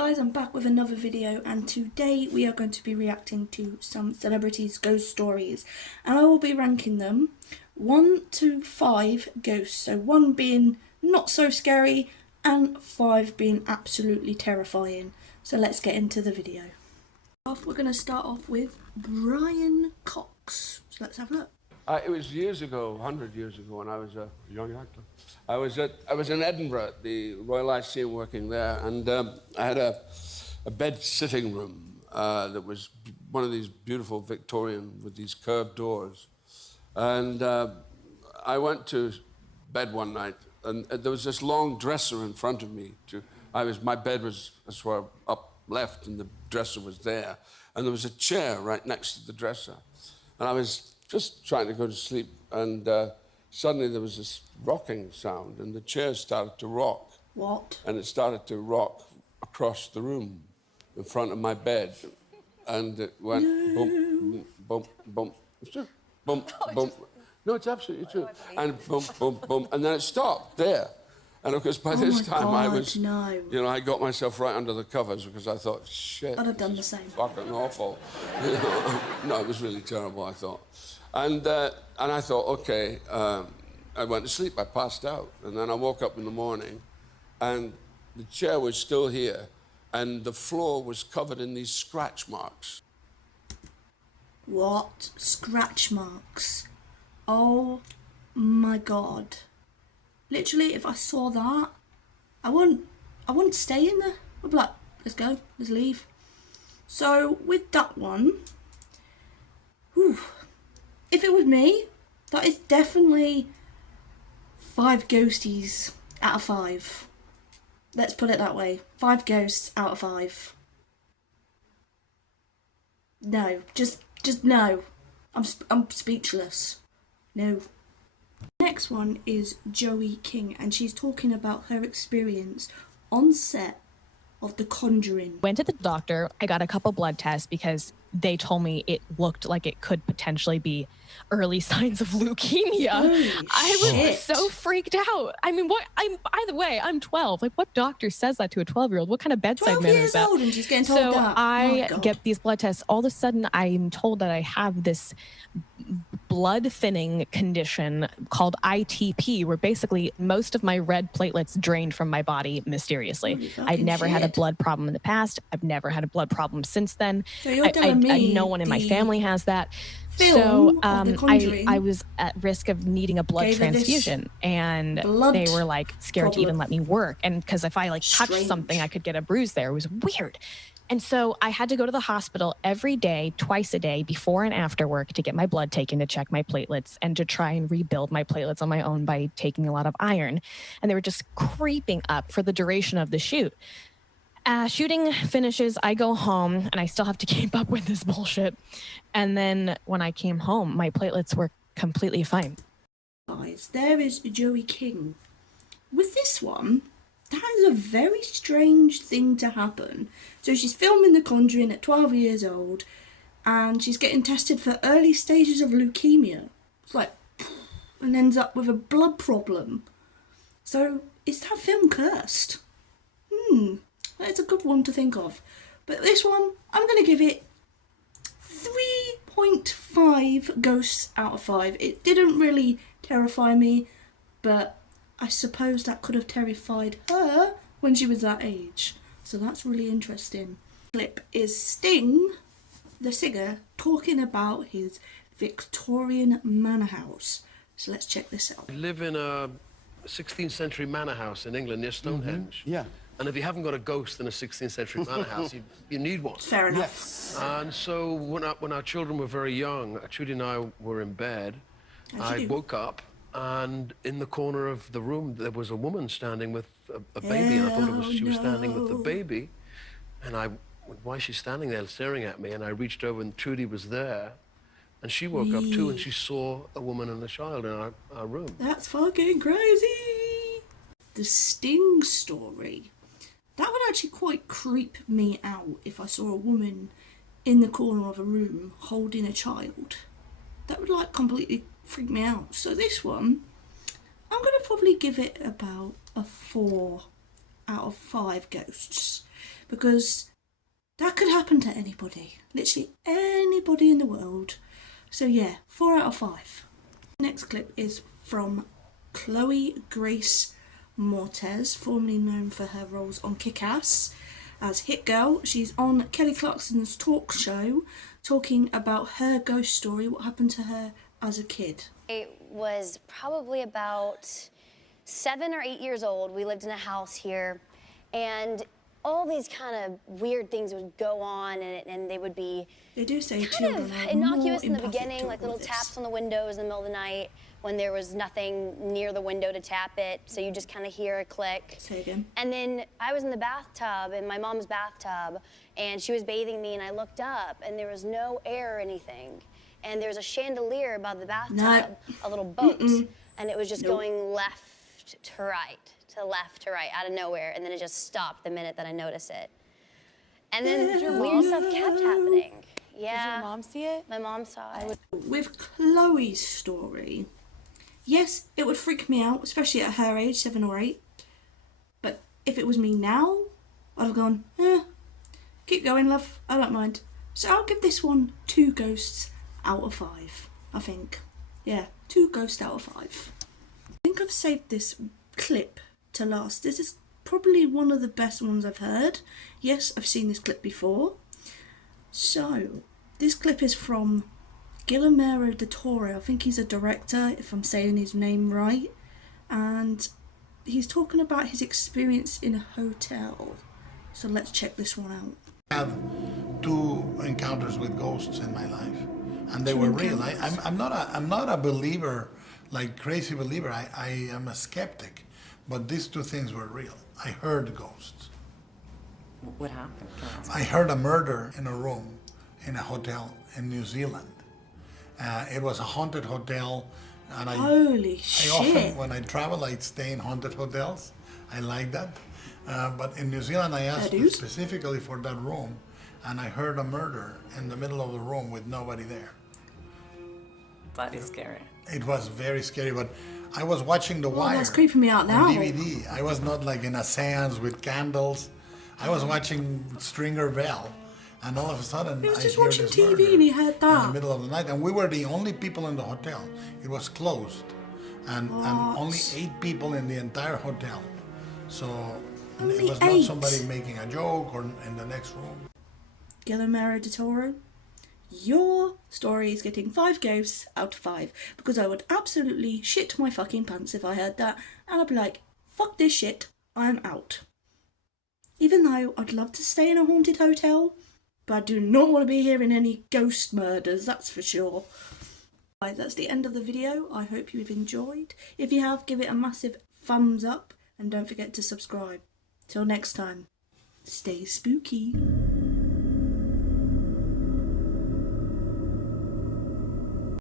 guys, I'm back with another video, and today we are going to be reacting to some celebrities' ghost stories, and I will be ranking them 1 to 5 ghosts, so 1 being not so scary and 5 being absolutely terrifying. So let's get into the video. We're going to start off with Brian Cox, so let's have a look. It was years ago, 100 years ago, when I was a young actor. I was in Edinburgh at the Royal Lyceum working there, and I had a bed sitting room that was one of these beautiful Victorian with these curved doors. And I went to bed one night, and there was this long dresser in front of me. My bed was sort of up left, and the dresser was there, and there was a chair right next to the dresser, and I was just trying to go to sleep, and suddenly there was this rocking sound, and the chair started to rock. What? And it started to rock across the room in front of my bed, and it went bump, bump, bump, bump, bump. No, it's absolutely true. And bump, bump, bump, and then it stopped there. And of course, by this time I was, I got myself right under the covers because I thought, shit, I'd have done the same. Fucking awful. No, it was really terrible, I thought. And I thought, okay, I went to sleep, I passed out. And then I woke up in the morning, and the chair was still here, and the floor was covered in these scratch marks. What? Scratch marks? Oh my God. Literally, if I saw that, I wouldn't stay in there. I'd be like, let's go, let's leave. So with that one, if it was me, that is definitely 5 ghosties out of 5. Let's put it that way. 5 ghosts out of 5. No, just no. I'm speechless. No. Next one is Joey King, and she's talking about her experience on set of The Conjuring. Went to the doctor. I got a couple blood tests because they told me it looked like it could potentially be early signs of leukemia. I was so freaked out. I mean, by the way, I'm 12. Like, what doctor says that to a 12-year-old? What kind of bedside manner is that? 12 years old and she's getting told so that. I get these blood tests. All of a sudden, I'm told that I have this blood thinning condition called ITP, where basically most of my red platelets drained from my body mysteriously. I've never had a blood problem in the past. I've never had a blood problem since then. So you're telling me no one in my family has that. So I was at risk of needing a blood transfusion, and they were like scared to even let me work. And because if I touched something, I could get a bruise there. It was weird. And so I had to go to the hospital every day, twice a day, before and after work, to get my blood taken to check my platelets and to try and rebuild my platelets on my own by taking a lot of iron. And they were just creeping up for the duration of the shoot. Shooting finishes, I go home, and I still have to keep up with this bullshit. And then when I came home, my platelets were completely fine. Guys, there is Joey King. With this one, that is a very strange thing to happen. So she's filming The Conjuring at 12 years old, and she's getting tested for early stages of leukemia. It's like, and ends up with a blood problem. So is that film cursed? That's a good one to think of. But this one, I'm going to give it 3.5 ghosts out of 5. It didn't really terrify me, but I suppose that could have terrified her when she was that age. So that's really interesting. Clip is Sting, the singer, talking about his Victorian manor house. So let's check this out. I live in a 16th century manor house in England near Stonehenge. Yeah. And if you haven't got a ghost in a 16th century manor house, you need one. Fair enough. Yes. And so when our children were very young, Judy and I were in bed. I woke up, and in the corner of the room, there was a woman standing with a baby. And I thought she was standing with the baby. And why is she standing there staring at me? And I reached over, and Trudy was there. And she woke up too, and she saw a woman and a child in our room. That's fucking crazy. The Sting story. That would actually quite creep me out if I saw a woman in the corner of a room holding a child. That would completely freak me out. So this one, I'm going to probably give it about a 4 out of 5 ghosts. because that could happen to anybody, literally anybody in the world. So yeah, 4 out of 5. Next clip is from Chloe Grace Moretz, formerly known for her roles on Kick-Ass as Hit Girl. She's on Kelly Clarkson's talk show talking about her ghost story, what happened to her as a kid. I was probably about 7 or 8 years old. We lived in a house here, and all these kind of weird things would go on, and they would be They do say kind of children are innocuous in more the beginning, like little empathic to all taps on the windows in the middle of the night when there was nothing near the window to tap it, so you just kind of hear a click. Say again. And then I was in the bathtub, in my mom's bathtub, and she was bathing me, and I looked up, and there was no air or anything. And there was a chandelier above the bathtub, a little boat, and it was just going left to right, out of nowhere, and then it just stopped the minute that I noticed it. And then weird stuff kept happening. Yeah. Did your mom see it? My mom saw it. With Chloe's story, yes, it would freak me out, especially at her age, 7 or 8. But if it was me now, I'd have gone, keep going, love, I don't mind. So I'll give this one 2 ghosts out of 5, I think. Yeah, 2 ghosts out of 5. I think I've saved this clip to last. This is probably one of the best ones I've heard. Yes, I've seen this clip before. So, this clip is from Guillermo del Toro. I think he's a director, if I'm saying his name right. And he's talking about his experience in a hotel. So let's check this one out. I have 2 encounters with ghosts in my life, and they were real. I'm not a believer, like crazy believer. I am a skeptic, but these 2 things were real. I heard ghosts. What happened? I heard a murder in a room in a hotel in New Zealand. It was a haunted hotel, and Holy I shit. often, when I travel, I stay in haunted hotels. I like that. But in New Zealand, I asked specifically for that room, and I heard a murder in the middle of the room with nobody there. That is scary. It was very scary, but I was watching The Wire. That's creeping me out now. On DVD. I was not like in a seance with candles. I was watching Stringer Bell, and all of a sudden He was I just hear watching this TV murder and he heard in that. the middle of the night, and we were the only people in the hotel. It was closed, and only 8 people in the entire hotel. So Only it was not 8? somebody making a joke or in the next room. Guillermo del Toro, your story is getting 5 ghosts out of 5, because I would absolutely shit my fucking pants if I heard that, and I'd be like, fuck this shit, I'm out. Even though I'd love to stay in a haunted hotel, but I do not want to be hearing any ghost murders, that's for sure. Right, that's the end of the video. I hope you've enjoyed. If you have, give it a massive thumbs up, and don't forget to subscribe. Till next time, stay spooky.